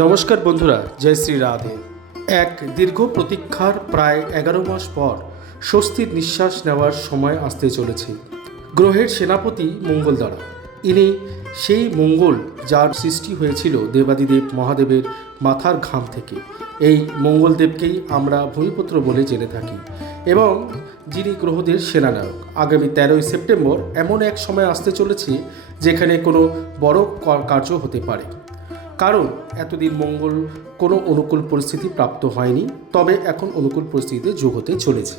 নমস্কার বন্ধুরা, জয় শ্রী রাধে। এক দীর্ঘ প্রতীক্ষার প্রায় এগারো মাস পর স্বস্তির নিঃশ্বাস নেওয়ার সময় আসতে চলেছে। গ্রহের সেনাপতি মঙ্গল দ্বারা ইনি সেই মঙ্গল যার সৃষ্টি হয়েছিল দেবাদিদেব মহাদেবের মাথার ঘাম থেকে। এই মঙ্গলদেবকেই আমরা ভূমিপুত্র বলে জেনে থাকি এবং যিনি গ্রহদের সেনানায়ক। আগামী তেরোই সেপ্টেম্বর এমন এক সময় আসতে চলেছে যেখানে কোনো বড় কার্য হতে পারে। কারণ এতদিন মঙ্গল কোনো অনুকূল পরিস্থিতি প্রাপ্ত হয়নি, তবে এখন অনুকূল পরিস্থিতিতে যোগ হতে চলেছে।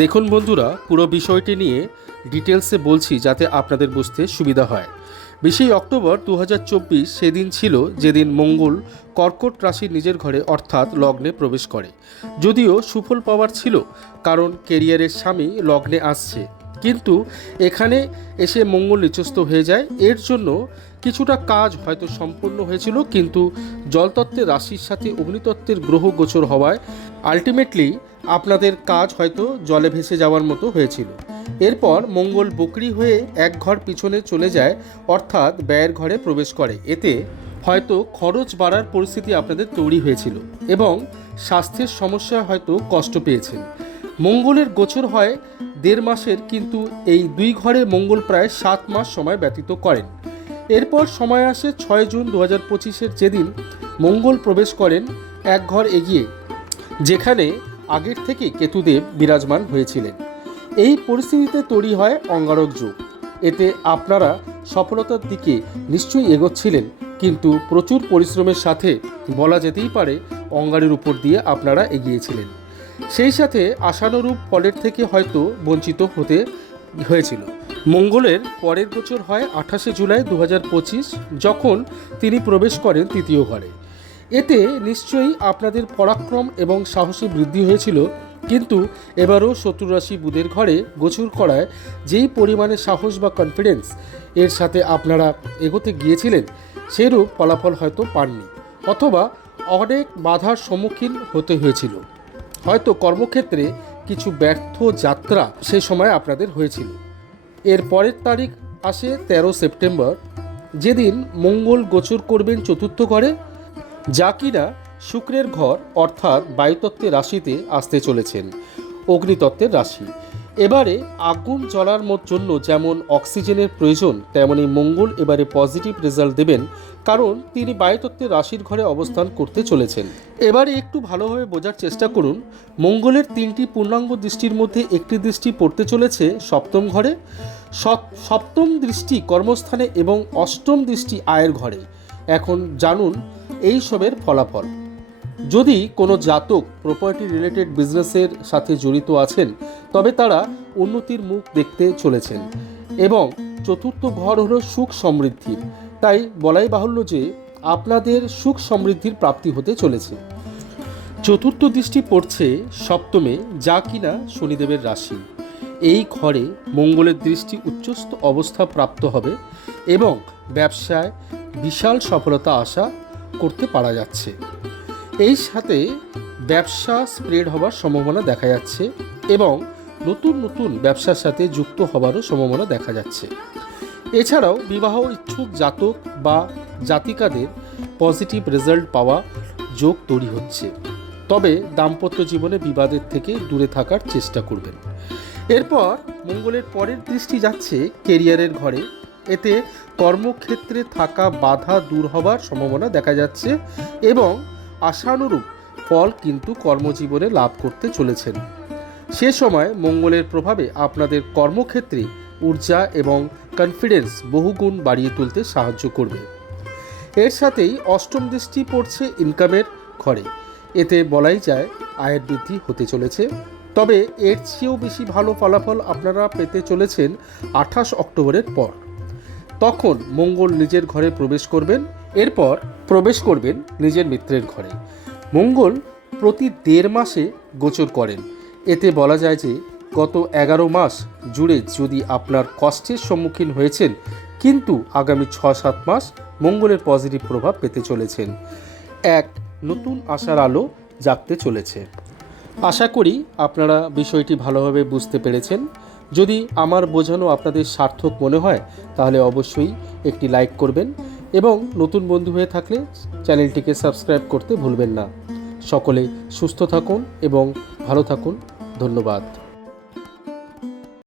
দেখুন বন্ধুরা, পুরো বিষয়টি নিয়ে ডিটেলসে বলছি যাতে আপনাদের বুঝতে সুবিধা হয়। বিশেই অক্টোবর দু হাজার চব্বিশ সেদিন ছিল যেদিন মঙ্গল কর্কট রাশির নিজের ঘরে অর্থাৎ লগ্নে প্রবেশ করে। যদিও সুফল পাওয়ার ছিল, কারণ কেরিয়ারের স্বামী লগ্নে আসছে। কিন্তু এখানে এসে মঙ্গল নিচস্ত হয়ে যায়, এর জন্য কিছুটা কাজ হয়তো সম্পূর্ণ হয়েছিল, কিন্তু জলতত্ত্বের রাশির সাথে অগ্নিতত্ত্বের গ্রহ গোচর হওয়ায় আলটিমেটলি আপনাদের কাজ হয়তো জলে ভেসে যাওয়ার মতো হয়েছিল। এরপর মঙ্গল বকরি হয়ে এক ঘর পিছনে চলে যায়, অর্থাৎ ব্যয়ের ঘরে প্রবেশ করে। এতে হয়তো খরচ বাড়ার পরিস্থিতি আপনাদের তৈরি হয়েছিল এবং স্বাস্থ্যের সমস্যায় হয়তো কষ্ট পেয়েছেন। মঙ্গলের গোচর হয় দেড় মাসের, কিন্তু এই দুই ঘরে মঙ্গল প্রায় সাত মাস সময় ব্যতীত করেন। এরপর সময় আসে ছয় জুন দু হাজার পঁচিশের যেদিন মঙ্গল প্রবেশ করেন এক ঘর এগিয়ে, যেখানে আগের থেকে কেতুদেব বিরাজমান হয়েছিলেন। এই পরিস্থিতিতে তৈরি হয় অঙ্গারক যুগ। এতে আপনারা সফলতার দিকে নিশ্চয়ই এগোচ্ছিলেন, কিন্তু প্রচুর পরিশ্রমের সাথে বলা যেতেই পারে অঙ্গারের উপর দিয়ে আপনারা এগিয়েছিলেন। সেই সাথে আশানুরূপ ফলের থেকে হয়তো বঞ্চিত হতে হয়েছিল। মঙ্গলের পরের বছর হয় আঠাশে জুলাই দু হাজার পঁচিশ, যখন তিনি প্রবেশ করেন তৃতীয় ঘরে। এতে নিশ্চয়ই আপনাদের পরাক্রম এবং সাহসী বৃদ্ধি হয়েছিল, কিন্তু এবারও শত্রুরাশি বুধের ঘরে গোচর করায় যেই পরিমাণে সাহস বা কনফিডেন্স এর সাথে আপনারা এগোতে গিয়েছিলেন, সেরূপ ফলাফল হয়তো পাননি, অথবা অনেক বাধার সম্মুখীন হতে হয়েছিল। হয়তো কর্মক্ষেত্রে কিছু ব্যর্থ যাত্রা সে সময় আপনাদের হয়েছিল। এর পরের তারিখ আসে তেরো সেপ্টেম্বর। যেদিন মঙ্গল গোচর করবেন চতুর্থ ঘরে, যা কিনা শুক্রের ঘর অর্থাৎ বায়ুতত্ত্বের রাশিতে আসতে চলেছেন, অগ্নিতত্ত্বের রাশি। এবারে আগুন জ্বলার মত জন্য যেমন অক্সিজেনের প্রয়োজন, তেমনি মঙ্গল এবারে পজিটিভ রেজাল্ট দেবেন, কারণ তিনি বায়ুতত্ত্বের রাশির ঘরে অবস্থান করতে চলেছেন। এবারে একটু ভালোভাবে বোঝার চেষ্টা করুন, মঙ্গলের তিনটি পূর্ণাঙ্গ দৃষ্টির মধ্যে একটি দৃষ্টি পড়তে চলেছে সপ্তম ঘরে, সপ- সপ্তম দৃষ্টি কর্মস্থানে এবং অষ্টম দৃষ্টি আয়ের ঘরে। এখন জানুন এই সবের ফলাফল। যদি কোনো জাতক প্রপার্টি রিলেটেড বিজনেসের সাথে জড়িত আছেন, তবে তারা উন্নতির মুখ দেখতে চলেছেন। এবং চতুর্থ ঘর হলো সুখ সমৃদ্ধির তাই বলাই বাহুল্য যে, আপনাদের সুখ সমৃদ্ধির প্রাপ্তি হতে চলেছে। চতুর্থ দৃষ্টি পড়ছে সপ্তমে, যা কিনা শনিদেবের রাশি। এই ঘরে মঙ্গলের দৃষ্টি উচ্চস্থ অবস্থা প্রাপ্ত হবে এবং ব্যবসায় বিশাল সফলতা আশা করতে পারা যাচ্ছে। এই সাথে ব্যবসা স্প্রেড হবার সম্ভাবনা দেখা যাচ্ছে এবং নতুন নতুন ব্যবসার সাথে যুক্ত হবারও সম্ভাবনা দেখা যাচ্ছে। এছাড়াও বিবাহ ইচ্ছুক জাতক বা জাতিকাদের পজিটিভ রেজাল্ট পাওয়া যোগ তৈরি হচ্ছে। তবে দাম্পত্য জীবনে বিবাদের থেকে দূরে থাকার চেষ্টা করবেন। এরপর মঙ্গলের পরের দৃষ্টি যাচ্ছে কেরিয়ারের ঘরে। এতে কর্মক্ষেত্রে থাকা বাধা দূর হবার সম্ভাবনা দেখা যাচ্ছে এবং আশানুরূপ ফল কিন্তু কর্মজীবনে লাভ করতে চলেছেন। সে সময় মঙ্গলের প্রভাবে আপনাদের কর্মক্ষেত্রে ঊর্জা এবং কনফিডেন্স বহুগুণ বাড়িয়ে তুলতে সাহায্য করবে। এর সাথেই অষ্টম দৃষ্টি পড়ছে ইনকামের ঘরে। এতে বলাই যায়, আয়ের বৃদ্ধি হতে চলেছে। তবে এর চেয়েও বেশি ভালো ফলাফল আপনারা পেতে চলেছেন আঠাশ অক্টোবরের পর। তখন মঙ্গল নিজের ঘরে প্রবেশ করবেন। এরপর প্রবেশ করবেন নিজের মিত্রের ঘরে। মঙ্গল প্রতি দেড় মাসে গোচর করেন। এতে বলা যায় যে, গত এগারো মাস জুড়ে যদি আপনার কষ্টের সম্মুখীন হয়েছেন, কিন্তু আগামী ছ সাত মাস মঙ্গলের পজিটিভ প্রভাব পেতে চলেছেন। এক, নতুন আশার আলো জাগতে চলেছে। আশা করি আপনারা বিষয়টি ভালোভাবে বুঝতে পেরেছেন। যদি আমার বোঝানো আপনাদের সার্থক মনে হয়, তাহলে অবশ্যই একটি লাইক করবেন। এবং নতুন বন্ধু হয়ে থাকলে চ্যানেলটিকে সাবস্ক্রাইব করতে ভুলবেন না। সকলে সুস্থ থাকুন এবং ভালো থাকুন। ধন্যবাদ।